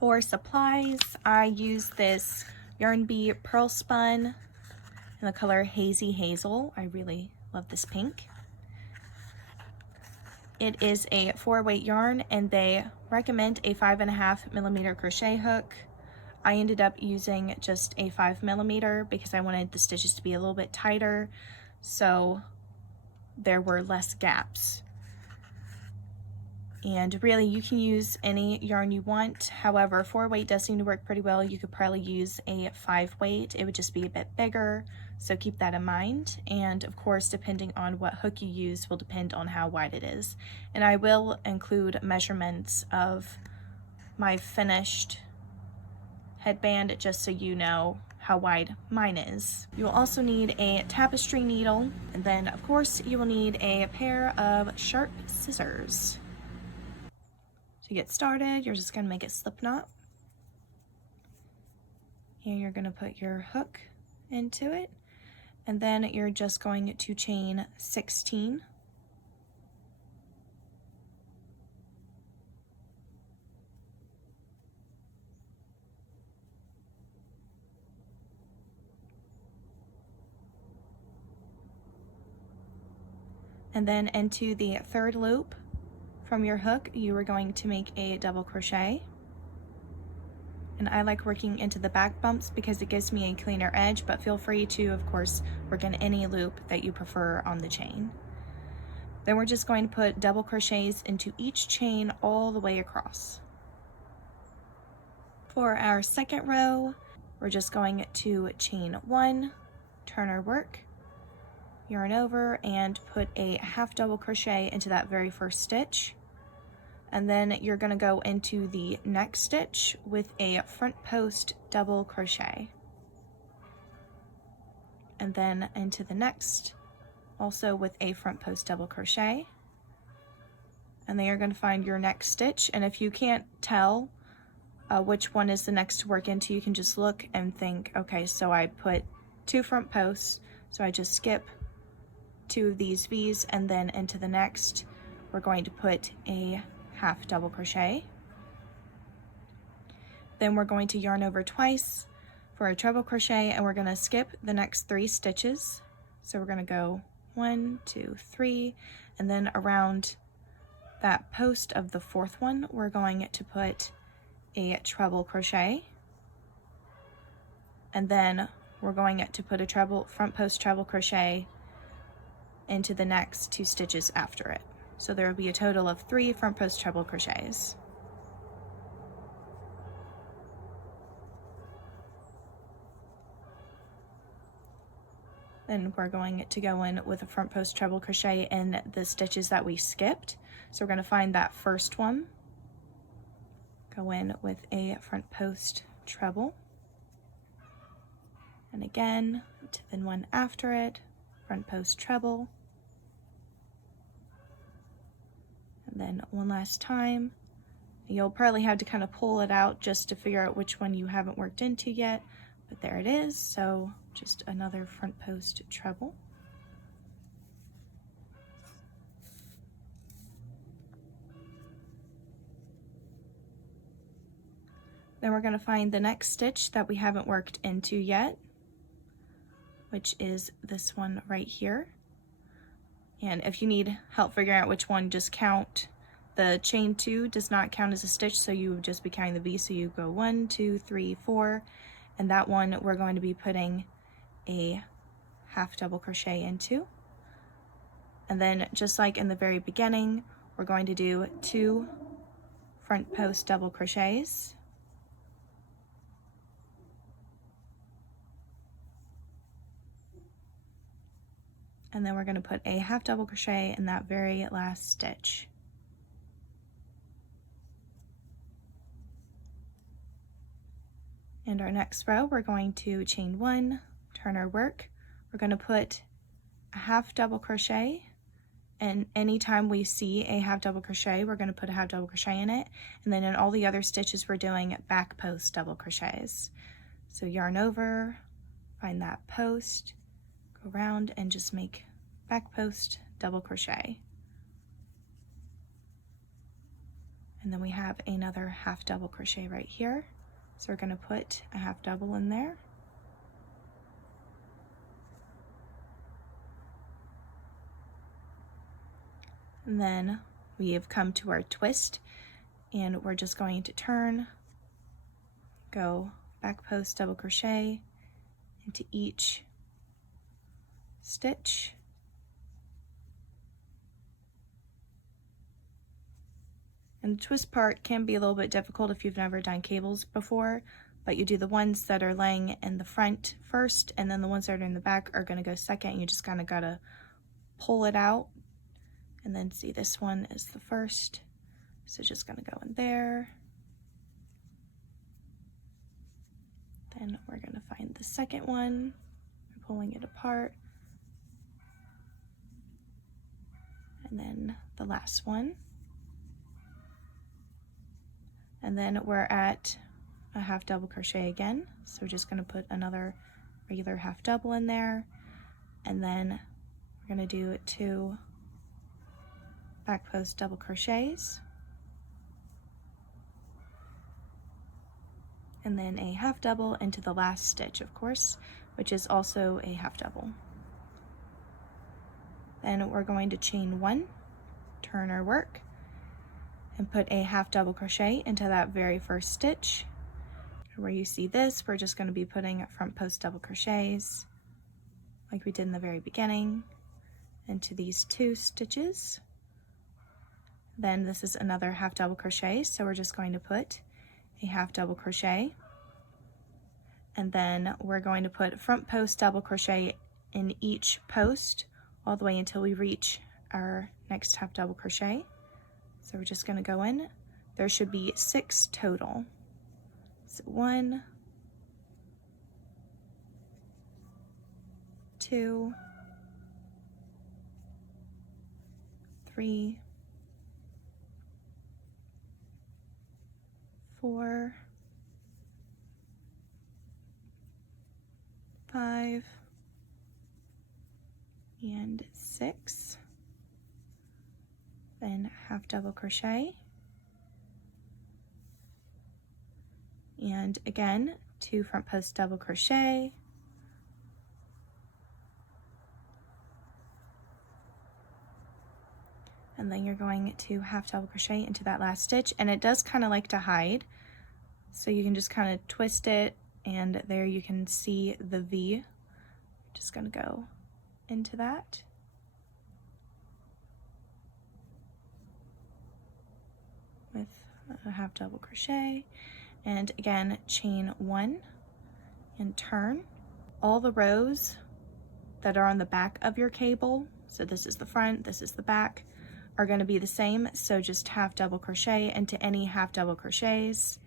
For supplies, I use this Yarn Bee Pearlspun in the color Hazy Hazel. I really love this pink. It is a 4-weight yarn and they recommend a 5.5mm crochet hook. I ended up using just a 5mm because I wanted the stitches to be a little bit tighter, so there were less gaps. And really, you can use any yarn you want. However, 4-weight does seem to work pretty well. You could probably use a 5-weight. It would just be a bit bigger, so keep that in mind. And of course, depending on what hook you use will depend on how wide it is. And I will include measurements of my finished headband just so you know how wide mine is. You will also need a tapestry needle, and then of course you will need a pair of sharp scissors. To get started, you're just going to make a slip knot. Here you're going to put your hook into it, and then you're just going to chain 16. And then into the third loop from your hook, you are going to make a double crochet. And I like working into the back bumps because it gives me a cleaner edge, but feel free to, of course, work in any loop that you prefer on the chain. Then we're just going to put double crochets into each chain all the way across. For our second row, we're just going to chain 1, turn our work, yarn over, and put a half double crochet into that very first stitch. And then you're going to go into the next stitch with a front post double crochet, and then into the next also with a front post double crochet, and then you're going to find your next stitch. And if you can't tell which one is the next to work into, you can just look and think, okay, so I put 2 front posts, so I just skip 2 of these V's, and then into the next we're going to put a half double crochet. Then we're going to yarn over twice for a treble crochet, and we're going to skip the next 3 stitches. So we're going to go 1, 2, 3, and then around that post of the 4th one we're going to put a treble crochet, and then we're going to put a front post treble crochet into the next 2 stitches after it. So there will be a total of 3 front post treble crochets. Then we're going to go in with a front post treble crochet in the stitches that we skipped. So we're going to find that first one, go in with a front post treble, and again to the one after it, front post treble, and then one last time. You'll probably have to kind of pull it out just to figure out which one you haven't worked into yet, but there it is. So just another front post treble. Then we're going to find the next stitch that we haven't worked into yet, which is this one right here. And if you need help figuring out which one, just count. The chain 2 does not count as a stitch, so you would just be counting the V. So you go 1, 2, 3, 4, and that one we're going to be putting a half double crochet into. And then just like in the very beginning, we're going to do 2 front post double crochets, and then we're going to put a half double crochet in that very last stitch. And our next row, we're going to chain 1, turn our work, we're going to put a half double crochet, and anytime we see a half double crochet we're going to put a half double crochet in it, and then in all the other stitches we're doing back post double crochets. So yarn over, find that post, go around and just make back post double crochet. And then we have another half double crochet right here. So we're going to put a half double in there. And then we have come to our twist, and we're just going to turn, go back post double crochet into each stitch. And the twist part can be a little bit difficult if you've never done cables before, but you do the ones that are laying in the front first, and then the ones that are in the back are going to go second. You just kind of got to pull it out, and then see, this one is the first, so just going to go in there. Then we're going to find the second one, we're pulling it apart, and then the last one. And then we're at a half double crochet again, so we're just going to put another regular half double in there, and then we're going to do 2 back post double crochets, and then a half double into the last stitch, of course, which is also a half double. Then we're going to chain 1, turn our work, and put a half double crochet into that very first stitch. Where you see this, we're just going to be putting front post double crochets like we did in the very beginning into these 2 stitches. Then this is another half double crochet, so we're just going to put a half double crochet, and then we're going to put front post double crochet in each post all the way until we reach our next half double crochet. So we're just going to go in. There should be 6 total. So 1, 2, 3, 4, 5, and 6. Then half double crochet, and again 2 front post double crochet, and then you're going to half double crochet into that last stitch, and it does kind of like to hide, so you can just kind of twist it, and there you can see the V. Just gonna go into that. With a half double crochet, and again chain 1 and turn. All the rows that are on the back of your cable, so this is the front, this is the back, are going to be the same, so just half double crochet into any half double crochets,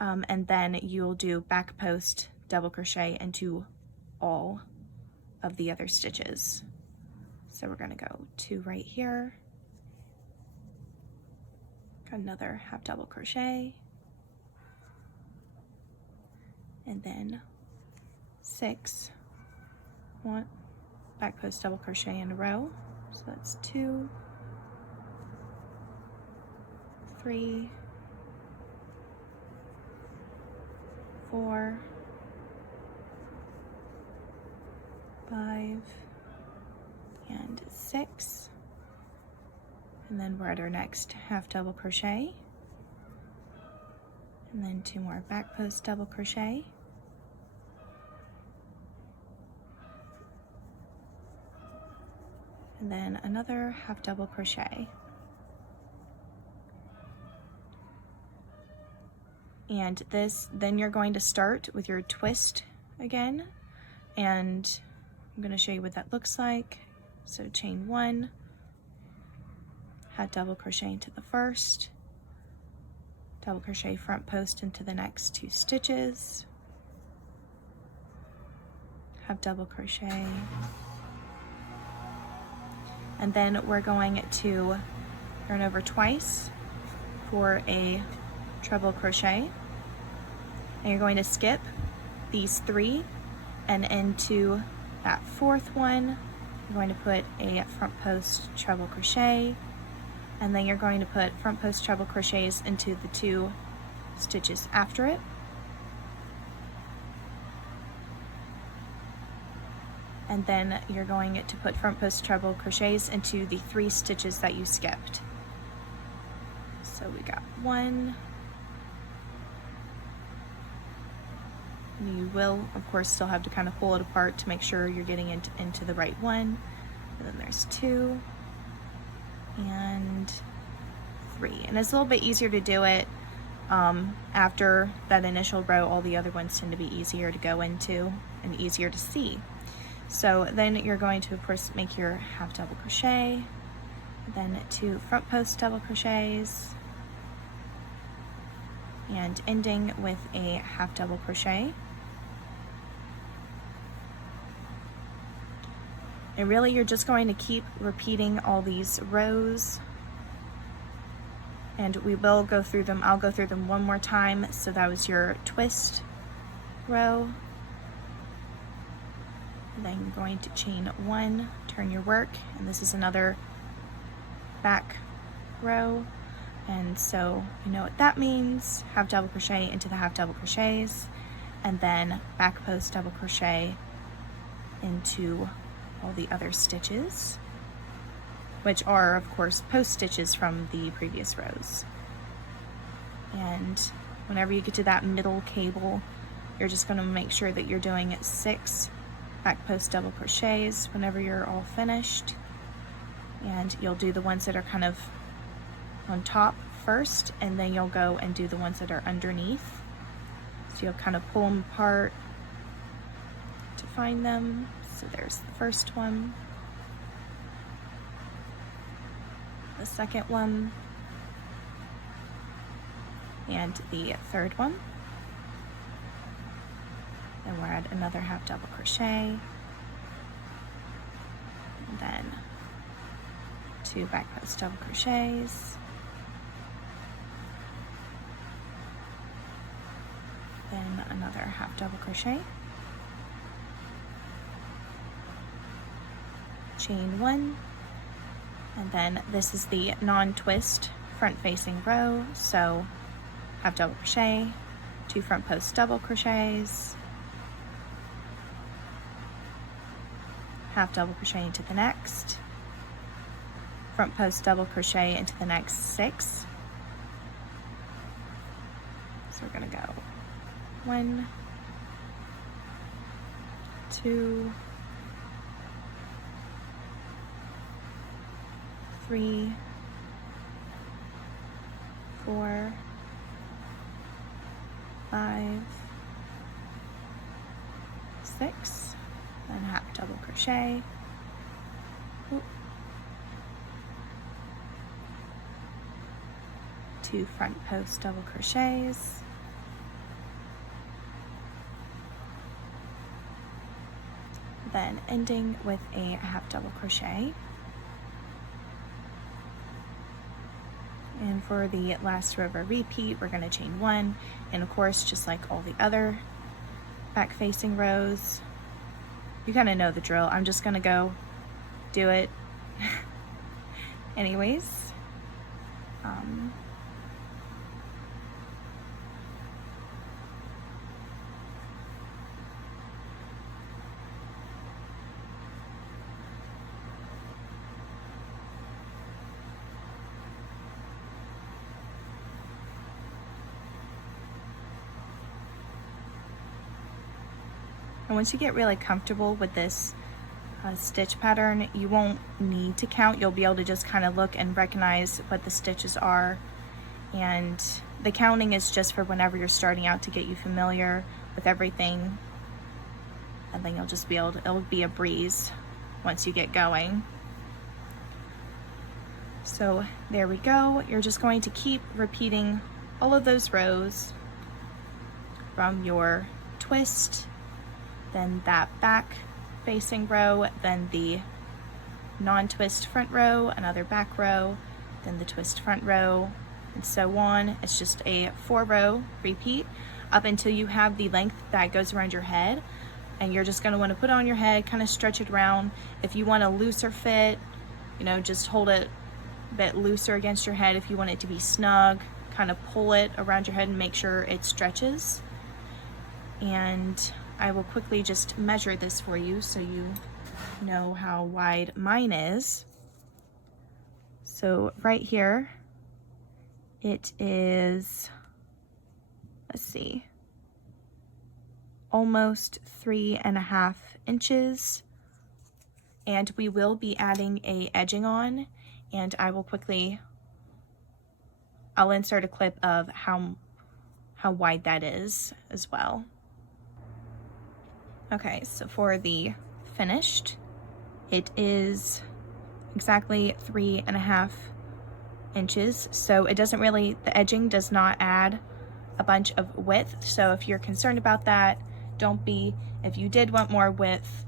and then you'll do back post double crochet into all of the other stitches. So we're going to go 2 right here, another half double crochet, and then 6 1 back post double crochet in a row. So that's 2, 3, 4, 5, and 6. And then we're at our next half double crochet, and then 2 more back post double crochet, and then another half double crochet. And this, then you're going to start with your twist again, and I'm going to show you what that looks like. So chain 1, half double crochet into the first, double crochet front post into the next 2 stitches, half double crochet, and then we're going to yarn over twice for a treble crochet, and you're going to skip these 3, and into that 4th one you're going to put a front post treble crochet, and then you're going to put front post treble crochets into the 2 stitches after it. And then you're going to put front post treble crochets into the 3 stitches that you skipped. So we got 1. You will, of course, still have to kind of pull it apart to make sure you're getting into the right one. And then there's 2 and 3. And it's a little bit easier to do it after that initial row. All the other ones tend to be easier to go into and easier to see. So then you're going to, of course, make your half double crochet, then 2 front post double crochets, and ending with a half double crochet. And really you're just going to keep repeating all these rows, and we will go through them. I'll go through them one more time. So that was your twist row. And then you're going to chain 1, turn your work, and this is another back row. And so you know what that means. Half double crochet into the half double crochets, and then back post double crochet into all the other stitches, which are of course post stitches from the previous rows. And whenever you get to that middle cable, you're just going to make sure that you're doing 6 back post double crochets whenever you're all finished, and you'll do the ones that are kind of on top first, and then you'll go and do the ones that are underneath. So you'll kind of pull them apart to find them. So there's the first one, the second one, and the third one. Then we'll add another half double crochet, and then 2 back post double crochets, then another half double crochet, chain 1, and then this is the non-twist front facing row. So half double crochet, 2 front post double crochets, half double crochet into the next, front post double crochet into the next 6. So we're going to go 1, 2, 3, 4, 5, 6, then half double crochet. Oop. 2 front post double crochets, then ending with a half double crochet. And for the last row of our repeat, we're going to chain 1, and of course, just like all the other back facing rows, you kind of know the drill. I'm just going to go do it anyways. And once you get really comfortable with this stitch pattern, you won't need to count. You'll be able to just kind of look and recognize what the stitches are. And the counting is just for whenever you're starting out to get you familiar with everything. And then you'll just be able to, it'll be a breeze once you get going. So there we go. You're just going to keep repeating all of those rows from your twist, then that back facing row, then the non-twist front row, another back row, then the twist front row, and so on. It's just a 4-row repeat up until you have the length that goes around your head, and you're just going to want to put it on your head, kind of stretch it around. If you want a looser fit, you know, just hold it bit looser against your head. If you want it to be snug, kind of pull it around your head and make sure it stretches. And I will quickly just measure this for you so you know how wide mine is. So right here, it is, let's see, almost 3.5 inches. And we will be adding a edging on, and I'll insert a clip of how wide that is as well. Okay, so for the finished, it is exactly 3.5 inches. So it doesn't really, the edging does not add a bunch of width. So if you're concerned about that, don't be. If you did want more width,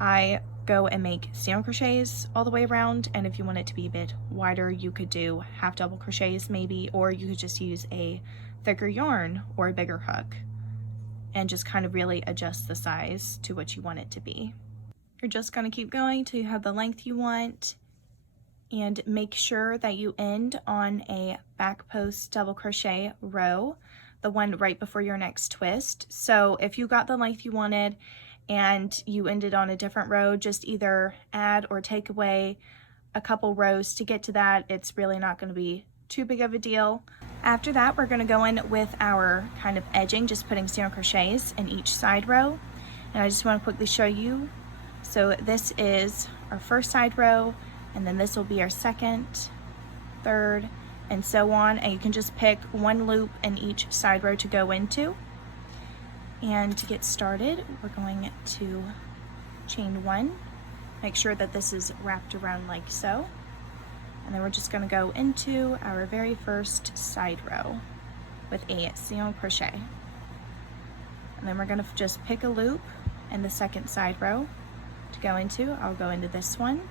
I go and make single crochets all the way around, and if you want it to be a bit wider, you could do half double crochets maybe, or you could just use a thicker yarn or a bigger hook and just kind of really adjust the size to what you want it to be. You're just going to keep going till you have the length you want, and make sure that you end on a back post double crochet row, the one right before your next twist. So if you got the length you wanted and you ended on a different row, just either add or take away a couple rows to get to that. It's really not going to be too big of a deal. After that, we're going to go in with our kind of edging, just putting single crochets in each side row. And I just want to quickly show you. So this is our first side row, and then this will be our second, third, and so on. And you can just pick one loop in each side row to go into. And to get started, we're going to chain 1, make sure that this is wrapped around like so, and then we're just going to go into our very first side row with a single crochet. And then we're going to just pick a loop in the second side row to go into. I'll go into this one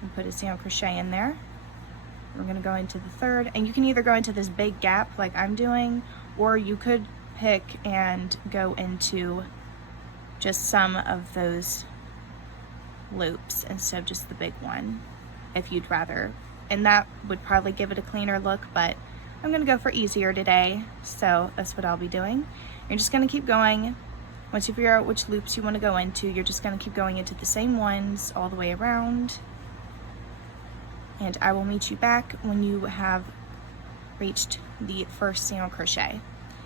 and put a single crochet in there. We're going to go into the third, and you can either go into this big gap like I'm doing, or you could pick and go into just some of those loops instead of just the big one if you'd rather, and that would probably give it a cleaner look, but I'm gonna go for easier today, so that's what I'll be doing. You're just gonna keep going. Once you figure out which loops you want to go into, you're just gonna keep going into the same ones all the way around, and I will meet you back when you have reached the first single crochet.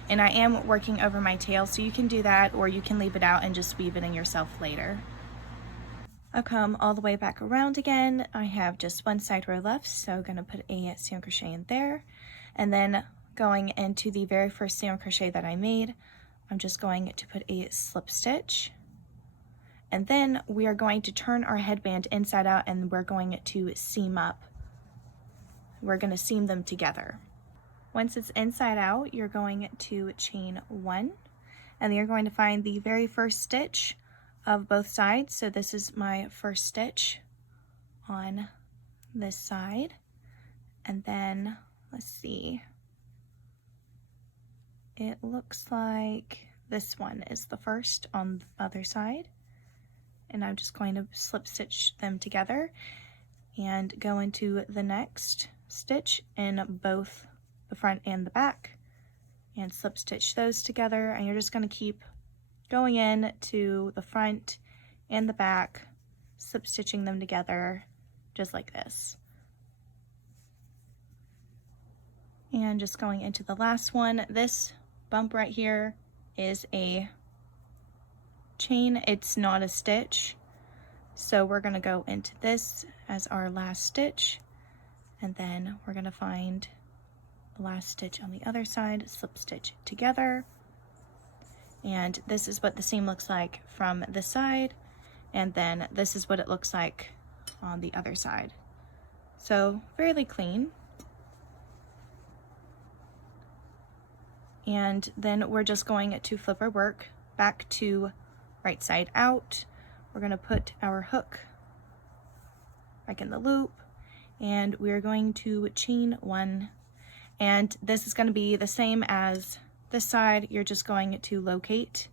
And I am working over my tail, so you can do that, or you can leave it out and just weave it in yourself later. I'll come all the way back around again. I have just one side row left, so I'm gonna put a single crochet in there. And then going into the very first single crochet that I made, I'm just going to put a slip stitch. And then we are going to turn our headband inside out, and we're going to seam up. We're gonna seam them together. Once it's inside out, you're going to chain 1, and then you're going to find the very first stitch of both sides. So this is my first stitch on this side, and then let's see, it looks like this one is the first on the other side, and I'm just going to slip stitch them together and go into the next stitch in both the front and the back and slip stitch those together, and you're just going to keep going in to the front and the back, slip stitching them together just like this. And just going into the last one, this bump right here is a chain, it's not a stitch, so we're going to go into this as our last stitch, and then we're going to find last stitch on the other side, slip stitch together, and this is what the seam looks like from this side, and then this is what it looks like on the other side. So fairly clean. And then we're just going to flip our work back to right side out. We're going to put our hook back in the loop, and we're going to chain 1. And this is going to be the same as this side. You're just going to locate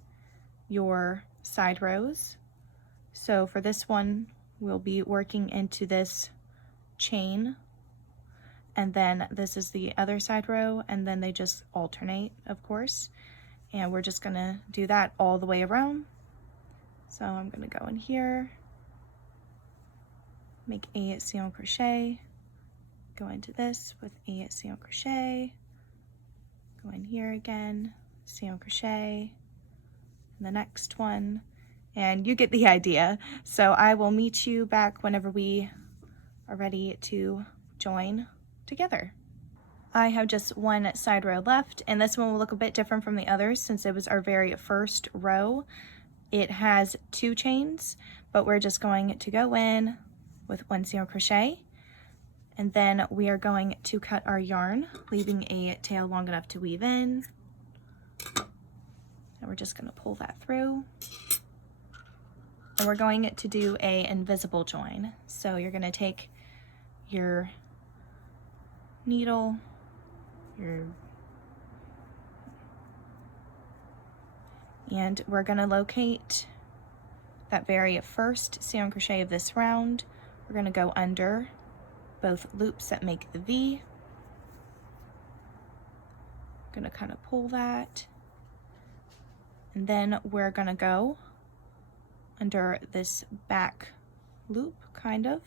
your side rows. So for this one, we'll be working into this chain and then this is the other side row, and then they just alternate, of course. And we're just gonna do that all the way around. So I'm gonna go in here, make a single crochet, go into this with a single crochet, go in here again, single crochet, and the next one, and you get the idea. So I will meet you back whenever we are ready to join together. I have just one side row left, and this one will look a bit different from the others since it was our very first row. It has 2 chains, but we're just going to go in with 1 single crochet, and then we are going to cut our yarn, leaving a tail long enough to weave in. And we're just going to pull that through. And we're going to do a invisible join. So you're going to take your needle, and we're going to locate that very first single crochet of this round. We're going to go under both loops that make the V. I'm going to kind of pull that, and then we're going to go under this back loop, kind of,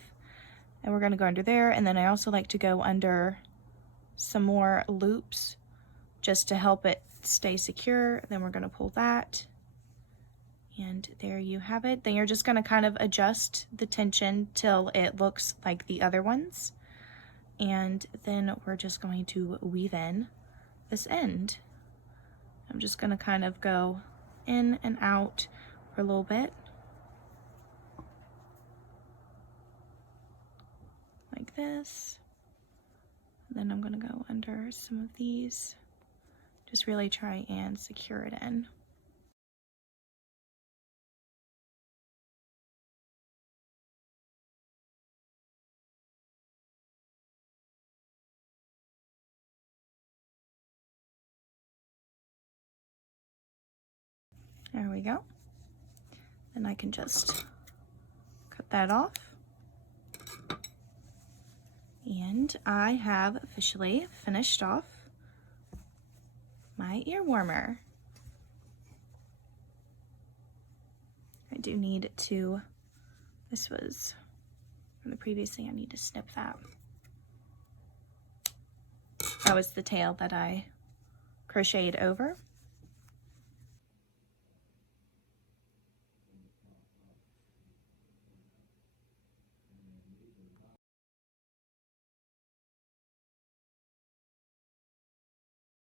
and we're going to go under there. And then I also like to go under some more loops just to help it stay secure. Then we're going to pull that, and there you have it. Then you're just going to kind of adjust the tension till it looks like the other ones, and then we're just going to weave in this end. I'm just going to kind of go in and out for a little bit like this. And then I'm going to go under some of these, just really try and secure it in. There we go. Then I can just cut that off. And I have officially finished off my ear warmer. I do need to, this was from the previous thing, I need to snip that. That was the tail that I crocheted over.